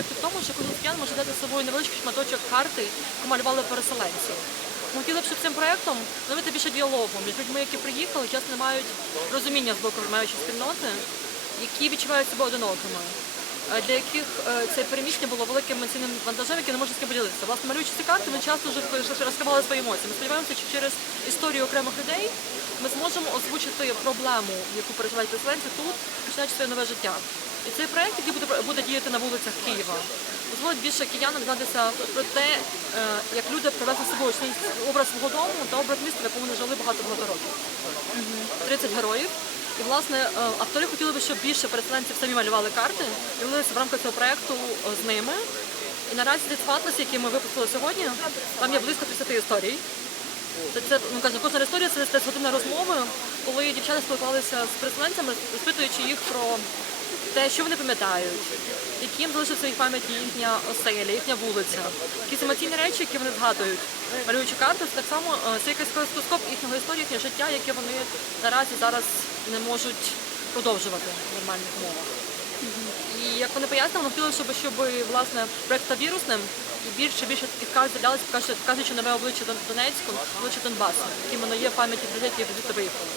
проєкту в тому, що кожен може дати з собою невеличкий шматочок карти, яку малювали переселенці. Ми хотіли б, щоб цим проєктом зробити більше діалогу між людьми, які приїхали, часто не мають розуміння з боку маючої спільноти, які відчувають себе одинокими. Е, Для яких е, це переміщення було великим емоційним вантажем, який не може з ким поділитися. Власне, малюючи ці карти, ми часто вже розкривали свої емоції. Ми сподіваємося, що через історію окремих людей ми зможемо озвучити проблему, яку переживають переселенці тут, починаючи своє нове життя. І цей проект, який буде буде діяти на вулицях Києва, дозволить більше киянам дізнатися про те, е, як люди привезли з собою образ свого дому та образ міста, в якому вони жили багато-багато років. 30 героїв. І власне е, автори хотіли би, щоб більше переселенців самі малювали карти і в рамках цього проекту е, з ними. І наразі цей атлас, який ми випустили сьогодні, там є близько 30 історій. Це, ну кажу, кожна історія це десь година розмови, коли дівчата спілкувалися з переселенцями, розпитуючи їх про те, що вони пам'ятають, яким залишиться в їх пам'яті їхня оселя, їхня вулиця, якісь емоційні речі, які вони згадують. Малюючи карту, це так само е, це якийсь калейдоскоп їхнього історії, їхнє життя, яке вони наразі зараз не можуть продовжувати в нормальних умовах. І як вони пояснили, вони хотіли, щоб, власне проект став вірусним і більше більше таких карт з'являлися, показуючи нове обличчя Дон- Донецьку, обличчя Донбасу, яким воно є в пам'яті людей, які звідти виїхали.